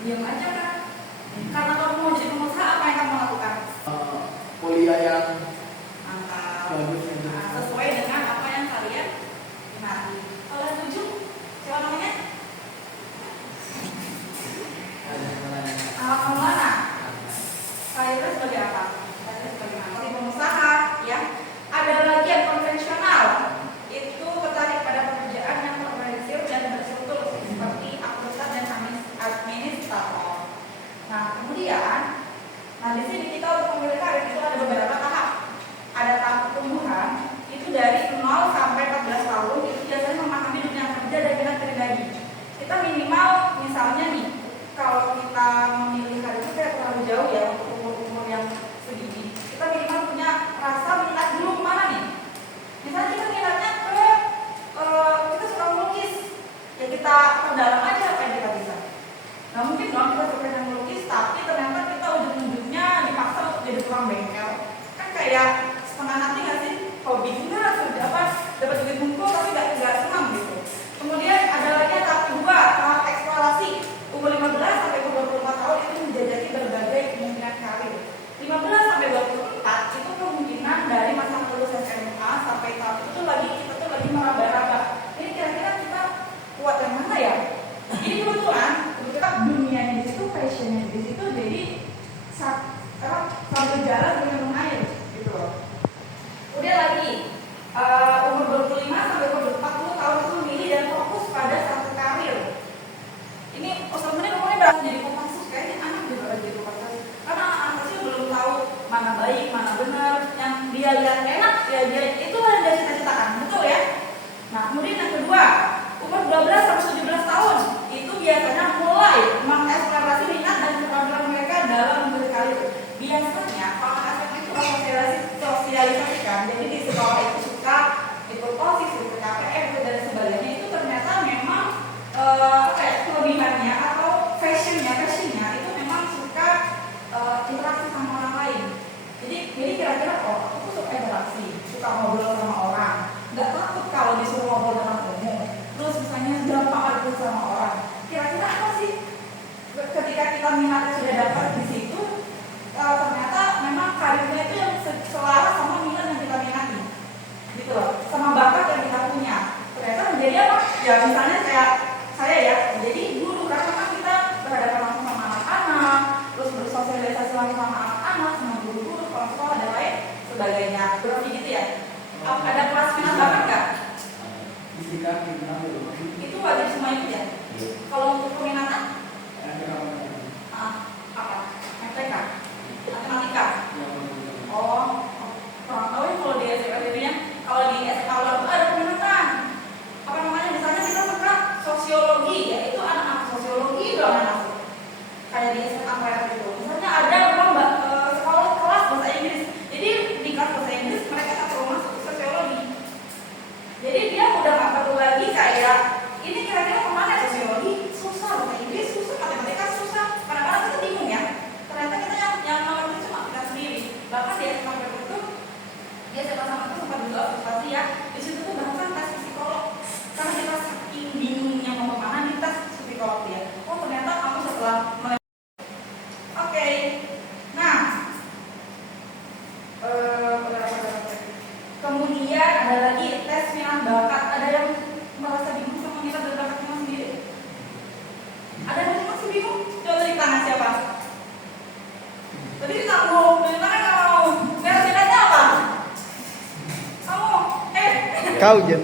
Diam aja kan? Karena kamu mau jadi pengusaha, apa yang kamu lakukan? Kuliah yang Mantap. bagus ya. Sesuai dengan apa yang kalian minati. Kalau yang 7, siapa namanya? Maulana. Karirnya sebagai apa? Karirnya sebagai apa? Sebagai pengusaha, ya. Ada lagi yang konvensional. Itu tertarik pada pekerjaan yang terorganisir dan berstruktur seperti akuntan dan administrator. Nah, kemudian, di sini kita untuk memilih karir itu ada beberapa tahap. Ada tahap pertumbuhan, itu dari 0 sampai 14 tahun, itu biasanya memahami dunia kerja dan minat pribadi. Kita minimal, misalnya nih, kalau kita memilih karir itu kayak terlalu jauh ya untuk umur-umur yang segini. Kita minimal punya rasa minat dulu kemana nih? Misalnya kita minatnya ke kita suka melukis, ya kita perdalam aja apa yang kita bisa. Nah mungkin dong kita suka yang melukis, tapi ternyata kita ujung-ujungnya dipaksa untuk jadi tukang bengkel. Kan kayak setengah hati nggak sih? Hobi juga sudah apa? Dapat duit mumpul tapi nggak senang gitu. Kemudian ada lagi yang tahap kedua, tahap eksplorasi. Umur 15 sampai 24 tahun itu menjajaki berbagai kemungkinan karir. 15 sampai 24 itu kemungkinan dari masa lulus SMA sampai tahap itu kita tuh lagi meraba-raba. Ini kira-kira kita kuat yang mana ya? Jadi kebetulan dunianya di situ, passionnya di situ, jadi sambil jalan minum air gitu loh. Udah lagi umur 25 sampai umur 40 tahun itu memilih dan fokus pada satu karir. Ini sebenarnya umurnya berapa jadi kopassus, kayaknya anak juga harus jadi kopassus. Karena anak kecil belum tahu mana baik, mana benar. Yang dia lihat enak, ya dia itu yang dia cita-citakan, betul ya? Nah kemudian yang kedua, umur 12 sampai 17 tahun itu biasanya mulai mengeksplorasi minat dan keterampilan mereka dalam memilih karir. Biasanya kalau anak SMA itu sosialisasikan, jadi di sekolah itu suka ikut OSIS, ikut KPM dan sebagainya, itu ternyata memang kelebihannya atau passionnya itu memang suka interaksi sama orang lain. Jadi kira-kira aku suka interaksi, suka ngobrol sama orang, nggak takut kalau disuruh ngobrol dengan umum, terus misalnya gampang bergaul sama orang. Kira-kira apa sih ketika kita minatnya sudah dapat di situ, ternyata memang karirnya itu yang selaras sama minat yang kita minati, gitu loh, sama bakat yang kita punya. Ternyata menjadi apa? Ya misalnya kayak saya ya, jadi guru, karena kan kita berhadapan langsung sama anak-anak, terus bersosialisasi langsung sama anak-anak, sama guru-guru, kalau sekolah dan lain sebagainya. Berarti gitu ya. Ada kelas minat bakat nggak? Itu wajib semua ikut ya? Kalau untuk peminatan? Apa? MTK? Matematika? Oh, kurang tahu ya kalau di SMA-nya. Kalau di SMA itu ada peminatan. Apa namanya? Misalnya kita suka sosiologi, ya itu anak-anak sosiologi udah masuk. Kayak di SMA mereka itu. Misalnya ada sekolah kelas bahasa Inggris. Jadi di kelas bahasa Inggris mereka tak perlu masuk ke sosiologi. Jadi dia udah nggak perlu lagi kayak ini kira-kira kemana sosiologi susah, bahasa Inggris susah, matematika susah. Kadang-kadang kita bingung ya. Ternyata kita yang nomor itu cuma kita sendiri. Bahkan di SMA mereka itu dia sama-sama itu sempat juga frustasi ya. Di situ tuh bahkan tes psikolog. Karena kita saking bingungnya mau kemana, di tes psikolog dia. Oh ternyata kamu setelah Oke. Nah, kemudian ada lagi tes minat bakat. Ada yang merasa bingung sama minat dan bakatnya sendiri? Ada yang masih bingung? Coba di tangan siapa? Tadi ditanggung, dari tangan kamu. Minatnya apa? Kamu? Kau Jen.